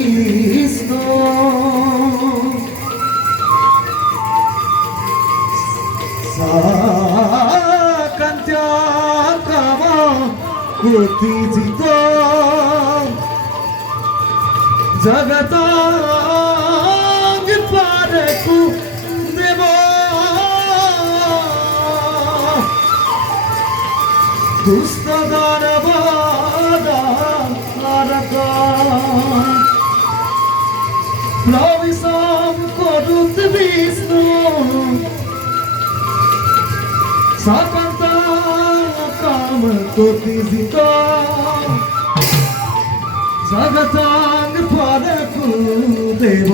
কৃষ্ণ সাকান্ত্যা কাম উত্তেজিত জগত পারকু দেব দুষ্ট গর্বদারক প্রবিশম করুত বিষ্ণু সাকান্ত কাম উত্তেজিত জগতাং পরকু দেব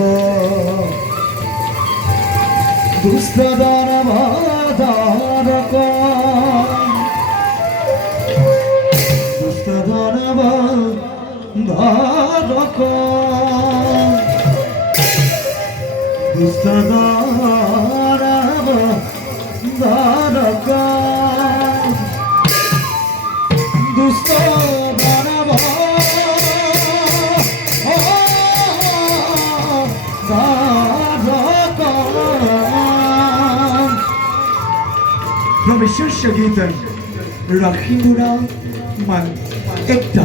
দুষ্ট গর্বদারক দুষ্ট গর্বদারক দুষ্ট গর্বদারক দুষ্ট Promises kita rakhimura man ekta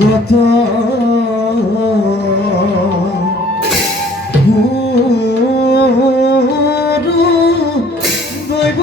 গত দৈব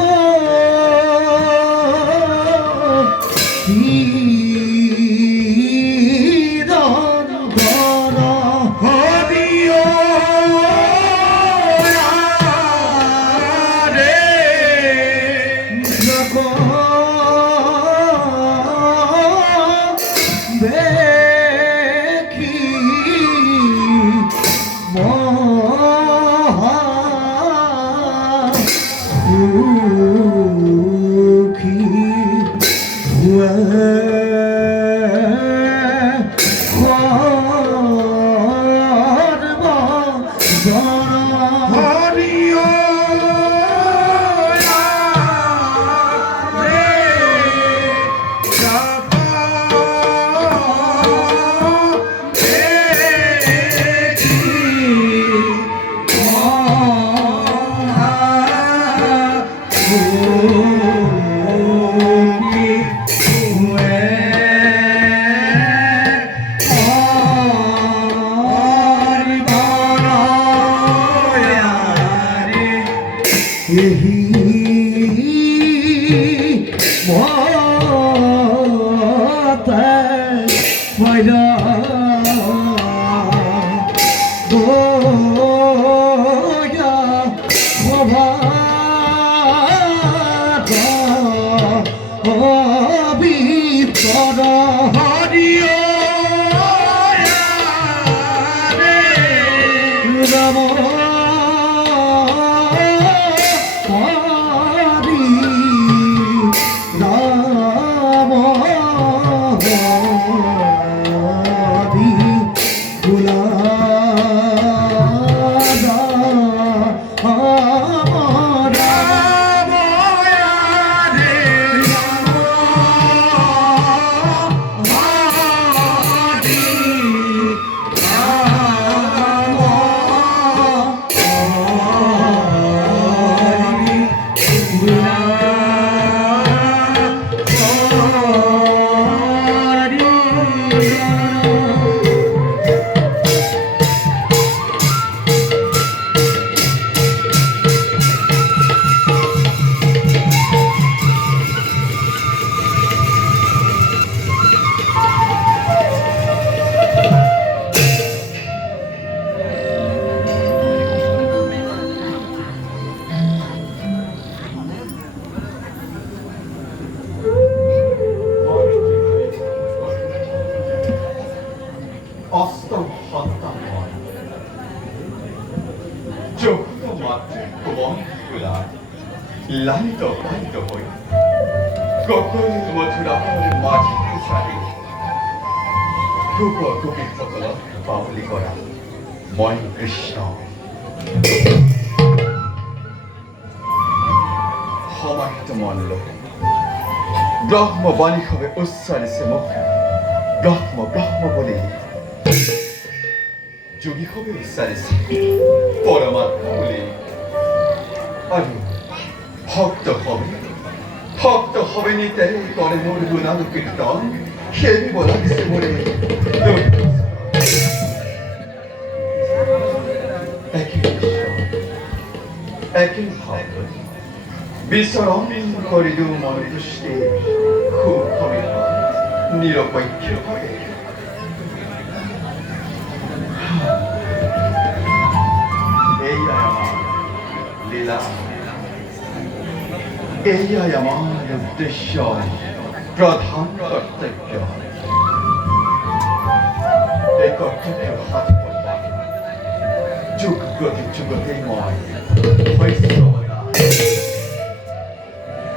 Aslan hattan var. Jokta matre kuwan kula. Laito paito hoy. Kokoi mathura maji kusari. Kuko kuki sakala pauli kora. Moi Krishna. Hamar tamanlo. Brahma bani হবে উচ্চারে সে মুখ ব্রহ্ম ব্রহ্ম বলে যোগী হবে উচ্চারে সে পরমাত্মা বলে আর ভক্ত হবে নিতে করে মোর গুণাল কীর্তন সেবি বলাগছে মোরে একই ভাব বিচরণ করিলেও মন পুষ্টে খুব হবে নিরপেক্ষ হবে এই আমার লীলা এই আমার উদ্দেশ্য প্রধান কর্তব্য এই কর্তব্য হাত পড়া যুগ যুগতে ময় হৈশ্বতা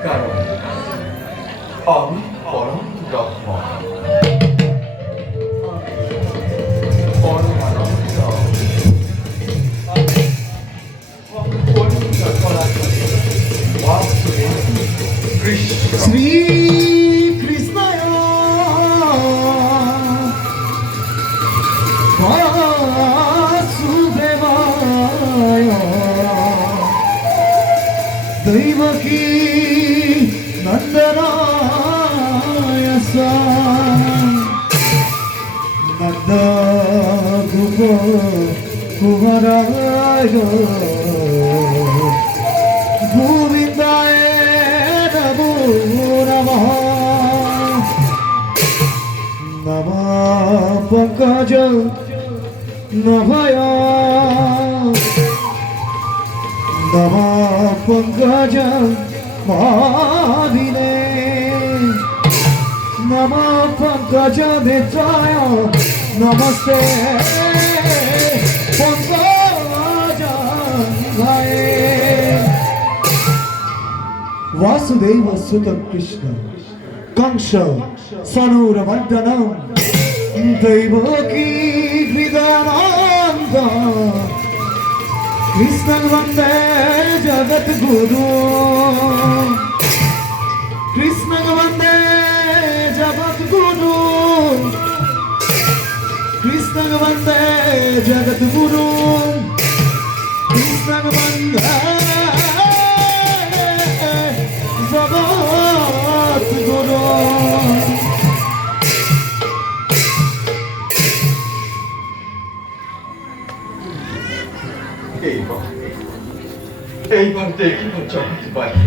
কারণ আমি পরম ব্রহ্ম পরমানন্দ শ্রী কৃষ্ণায় বাসুদেবায় দৈবকী নন্দনায় নন্দ গোপ কুমারায় গোবিন্দায় নমো নমঃ নমঃ পঙ্কজ নভয় নমঃ পঙ্কজ মহাবিনে নমঃ পঙ্কজ নেত্রায় নমস্তে পঙ্কজ वासुदेव सुतं कृष्ण कंस सनूरमर्दनं दैवकी विदानन्द कृष्णं वन्दे जगद्गुरु कृष्णं वन्दे जगद्गुरु कृष्णं वन्दे जगद्गुरु कृष्णं वन्दे জগৎগুরু এইবার দেখিব জগৎ বাড়ি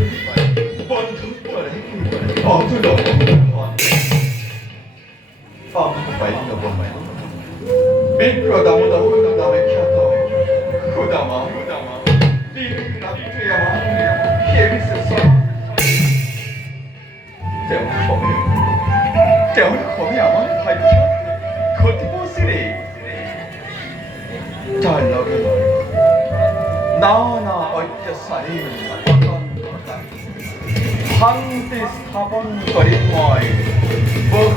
বন্ধু করে অতুল আমার বাইক বোমায় বিপ্র দামোদর নামে খ্যাত খুদামা বীর রাত্রি আমার হে বিশেষ তেমন হবে আমার ভাগ্য ঘটিবছি রে তার লগে নানা অত্যাচারে শান্তি স্থাপন কৰি মই বহু